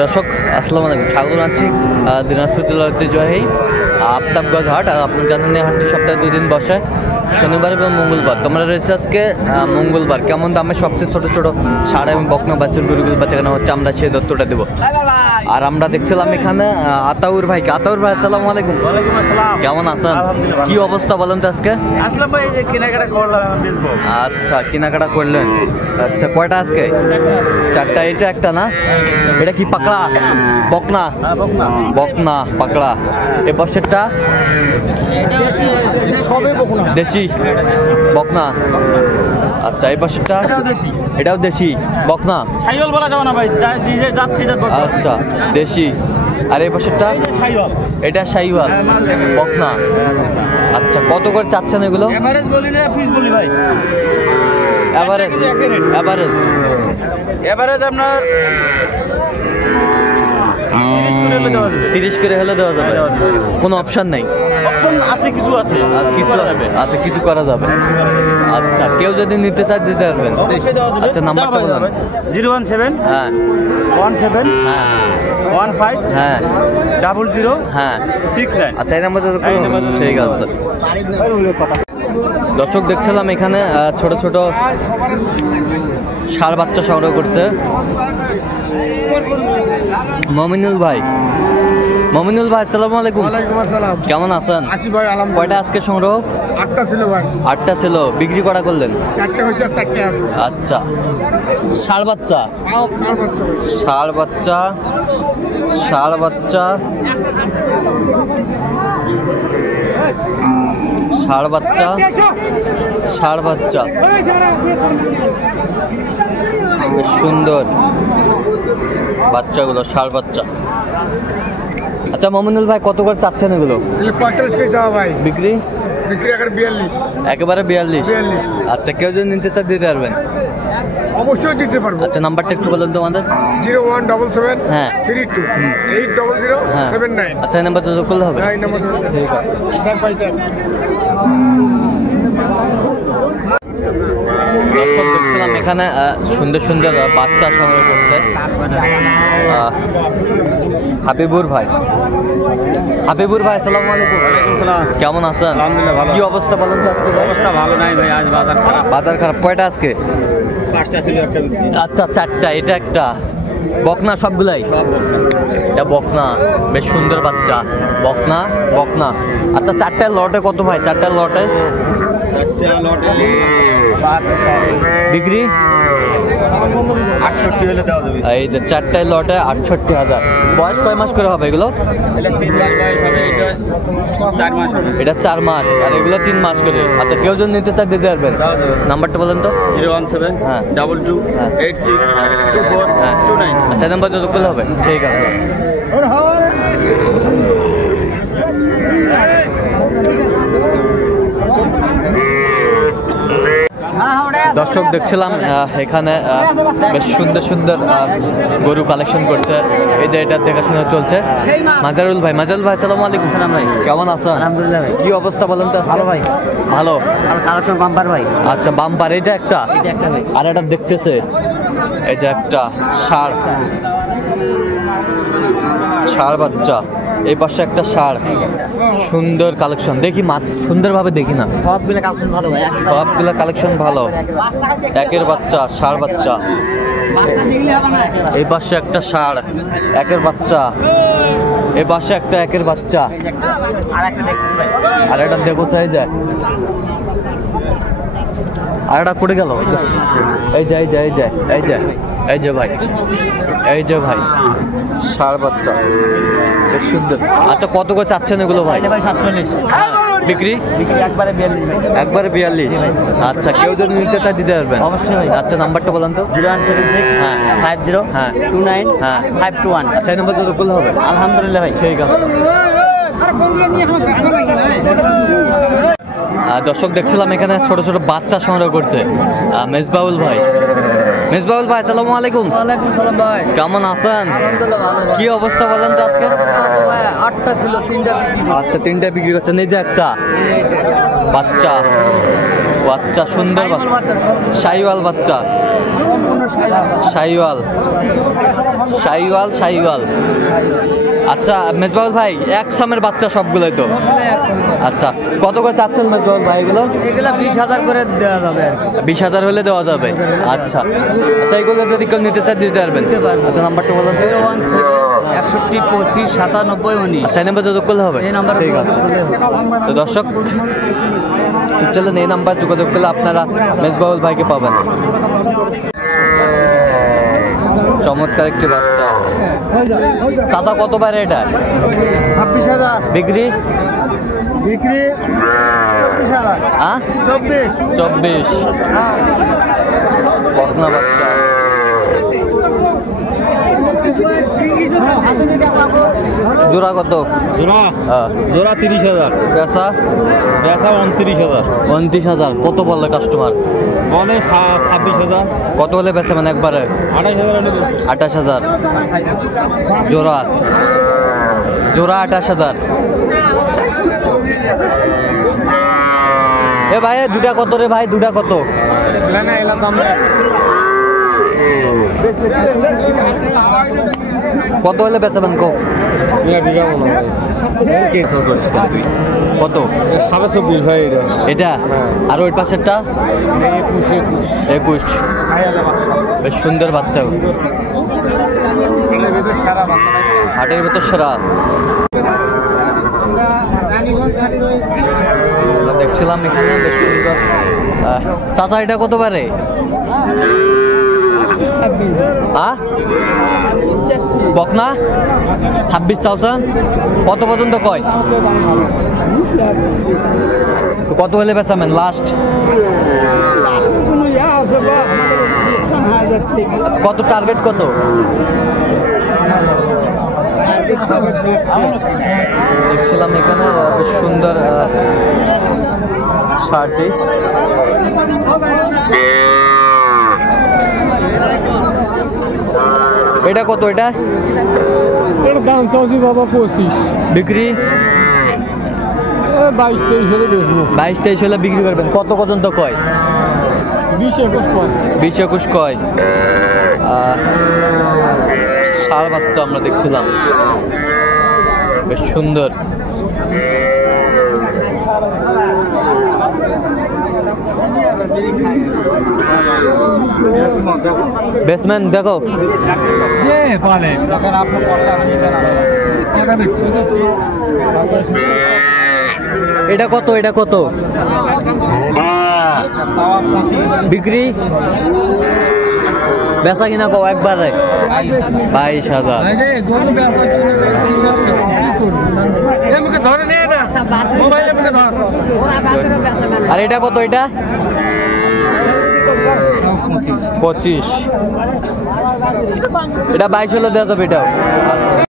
দর্শক আসসালামু আলাইকুম, স্বাগত জানাচ্ছি দিনাজপুর জেলার ঐতিহ্যবাহী আফতাবগঞ্জ হাট। আর আপনার জানেন এই হাটটি সপ্তাহে 2 দিন বসে, শনিবার এবং মঙ্গলবার। তোমরা রয়েছে আজকে মঙ্গলবার। কেমন দামে সবচেয়ে ছোট ছোট ষাঁড় এবং বকনা বাছুর গরুগুলো বেচাকেনা হচ্ছে, আমরা সেই তথ্যটা দেবো। আর আমরা দেখছিলাম এখানে আতাউর ভাইকে। আতাউর ভাই আসসালামু আলাইকুম। ওয়ালাইকুম আসসালাম। কেমন আছেন? কি অবস্থা বলেন তো আজকে? আসলাম ভাই, যে কেনাকাটা করলাম, বেচবো। আচ্ছা, কেনাকাটা করলেন। আচ্ছা, কয়টা আজকে? 4টা। এটা একটা না, এটা কি পাকড়া? বকনা? বকনা পাকড়া। এ পাশেরটা দেশি বকনা। আচ্ছা, এই পাশেরটা এটাও দেশি বকনা। সাইওয়াল বলা যাবে না ভাই, আচ্ছা, দেশি। আর এই পাশেরটা এটা শাহিওয়াল বকনা। আচ্ছা, কত করে চাচ্ছেন এগুলো? এভারেজ বলি না, পিস বলি ভাই। এভারেজ এভারেজ এভারেজ আপনার 30 করে হলে দেওয়া যাবে। কোনো অপশন নাই? অপশন আছে, কিছু আছে, আচ্ছা, কিছু করা যাবে। আচ্ছা, কেউ যদি নিতে চায় দিতে পারবেন? আচ্ছা, নাম্বারটা বলুন। 017 হ্যাঁ 17 হ্যাঁ 15 হ্যাঁ 00 হ্যাঁ 69। আচ্ছা, এই নাম্বারটা ঠিক আছে। দর্শক দেখছিলাম এখানে ছোট ছোট ষাঁড় বাচ্চা সংগ্রহ করছে মমিনুল ভাই। মমিনুল ভাই আসসালামু আলাইকুম। ওয়ালাইকুম আসসালাম। কেমন আছেন? আছি ভাই, আলহামদুলিল্লাহ। কয়টা আজকে সংগ্রহ? 8টা ছিল ভাই। 8টা ছিল, বিক্রি করা করলেন? 4টে হয়েছে, 4টে আছে। আচ্ছা, ষাঁড় বাচ্চা আর বাচ্চা ভাই। ষাঁড় বাচ্চা ষাঁড় বাচ্চা ষাঁড় বাচ্চা বেশ সুন্দর বাচ্চাগুলো, ষাঁড় বাচ্চা। আচ্ছা মমিনুল ভাই, কত করে চাচ্ছেন এগুলো? 35 করে চাওয়া ভাই। বিক্রি একেবারে 42। একেবারে 42? আচ্ছা, কেউ যদি নিতে চায় দিতে পারবেন? অবশ্যই দিতে পারবো। আচ্ছা, নাম্বারটা একটু বলুন তো আমাদের। 0177 হ্যাঁ 32 800 হ্যাঁ 79। আচ্ছা, এই নাম্বারটা যোগ করলে হবে? এই নাম্বার ঠিক আছে। দর্শক দেখছিলাম এখানে সুন্দর সুন্দর বাচ্চা সংগ্রহ করছে হাবিবুর ভাই। হাবিবুর ভাই আসসালামু আলাইকুম। কেমন আছেন? আলহামদুলিল্লাহ ভালো। কি অবস্থা বলেন তো আজকে? অবস্থা ভালো নাই ভাই, আজ বাজার খারাপ। বাজার খারাপ। কয়টা আজকে? 5টা ছিল, একটা আচ্ছা, 4টা। এটা একটা বকনা, সবগুলাই এটা বকনা, বেশ সুন্দর বাচ্চা বকনা বকনা। আচ্ছা, 4টার লটে কত ভাই? 4টার লটে 4টা লটে বিক্রি 68 হলে দেওয়া যাবে। এই যে 4টার লটে 68,000। বয়স কয় মাস করে হবে এগুলো? এটা 3 মাস বয়স হবে, এটা 4 মাস হবে। এটা 4 মাস আর এগুলো 3 মাস করে। আচ্ছা, কেউ যদি নিতে চায় দিতে পারবেন? নাম্বারটা বলেন তো। 017 হ্যাঁ 22 হ্যাঁ 86 24 হ্যাঁ 29। আচ্ছা, নাম্বার যোগ করলে হবে। ঠিক আছে। দর্শক দেখছিলাম এখানে বেশ সুন্দর সুন্দর গরু কালেকশন করছে। এই যে এটা দেখাশোনা চলছে। মাজারুল ভাই আসসালামু আলাইকুম। ভাই, কেমন আছেন? আলহামদুলিল্লাহ ভাই। কি অবস্থা বলেন তো? ভালো ভাই। ভালো। আর কালেকশন বাম্পার ভাই। আচ্ছা, বাম্পার। এটা একটা ভাই। আর এটা দেখতেছে এই যে একটা ষাঁড় বাচ্চা। এই পাশে একটা ষাঁড়। সুন্দর কালেকশন। দেখি সুন্দরভাবে দেখি না, সবগুলো কালেকশন ভালো ভাই। সবগুলো কালেকশন ভালো। একের বাচ্চা, ষাঁড় বাচ্চা। এই পাশে একটা ষাঁড়, একের বাচ্চা। এই পাশে একটা একের বাচ্চা। আর একটা দেখো চাই যায়। আর একটা পড়ে গেল। এই যে ভাই ষাঁড় বাচ্চা, বেশ সুন্দর। আচ্ছা, কত করে চাচ্ছেন এগুলো ভাই? 47। বিক্রি একবারে 42 ভাই। একবারে 42? আচ্ছা, কেউ যদি নিতে চায় দিতে পারবেন? অবশ্যই ভাই। আচ্ছা, নাম্বারটা বলেন তো। 0176 হ্যাঁ 50 হ্যাঁ 29 হ্যাঁ 521। আচ্ছা, এই নাম্বার যোগ করলে হবে? আলহামদুলিল্লাহ ভাই। ঠিক আছে। দর্শক দেখছিলাম এখানে ছোট ছোট বাচ্চা সংগ্রহ করছে মেজবাউল ভাই। আসসালামু আলাইকুম। ওয়ালাইকুম সালাম ভাই। কেমন আছেন? আলহামদুলিল্লাহ ভালো ভাই। কি অবস্থা বলেন তো আজকে? 8টা ছিল, 3টা বিক্রি। আচ্ছা, 3টা বিক্রি করছেন। এই যে একটা বাচ্চা সুন্দর বাচ্চা, শাহিওয়াল বাচ্চা, শাহিওয়াল। শাহিওয়াল শাহিওয়াল। আচ্ছা মেজবাউল ভাই এক সামের বাচ্চা সবগুলোই তো? আচ্ছা কত করে চাচ্ছেন মেজবাউল ভাই এগুলো? এগুলো 20,000 করে দেওয়া যাবে আর কি। 20,000 হলে দেওয়া যাবে। আচ্ছা আচ্ছা এগুলো যদি কেউ নিতে চায় দিতে পারবেন? আচ্ছা নাম্বারটা বলুন। 61 25 97 19। আচ্ছা এই নাম্বার যোগাযোগ করলে হবে? এই নাম্বার ঠিক আছে। তো দর্শক চলেন এই নাম্বার যোগাযোগ করলে আপনারা মেজবাউল ভাইকে পাবেন। চমৎকার একটি বাচ্চা। চাচা কত পারে এটা? 26,000 বিক্রি? বিক্রি 24,000। হ্যাঁ 24। বকনা বাচ্চা। জোড়া কত? জোড়া 30,000। পেশা? বেচা 29,000। 29,000। কত বললে কাস্টমার? মানে 26,000। কত হলে বেচা মানে একবারে? 28,000। 28,000 জোড়া। জোড়া 28,000। এ ভাই দুটা কত রে ভাই? দুটা কত? কত হলে বেচাবেন কো? কত? 24 ভাই এটা। এটা আর ওই পাশেরটা? 21। বেশ সুন্দর বাচ্চা, হাটের ভেতর সেরা। আমরা দেখছিলাম এখানে বেশ সুন্দর। চাচা এটা কত পারে? বকনা 26,000। কত পর্যন্ত কয়? তো কত হলে বেচাবেন লাস্ট? কত টার্গেট কত? দেখছিলাম এখানে বেশ সুন্দর শার্টটি। এটা কত? এটা এর দাম চাচ্ছি বাবা 25। বিক্রি? 22-23 হলে বেচবো। 22-23 হলে বিক্রি করবেন। কত পর্যন্ত কয়? 20-21 কয়। 20-21 কয়। ষাঁড় বাচ্চা আমরা দেখছিলাম বেশ সুন্দর। বেসম্যান দেখো এটা কত? এটা কত বিক্রি? বেচা কিনা কও একবারে? 22,000। আর এটা কত? এটা 25। এটা 22 হলে দেওয়া যাবে এটাও। আচ্ছা।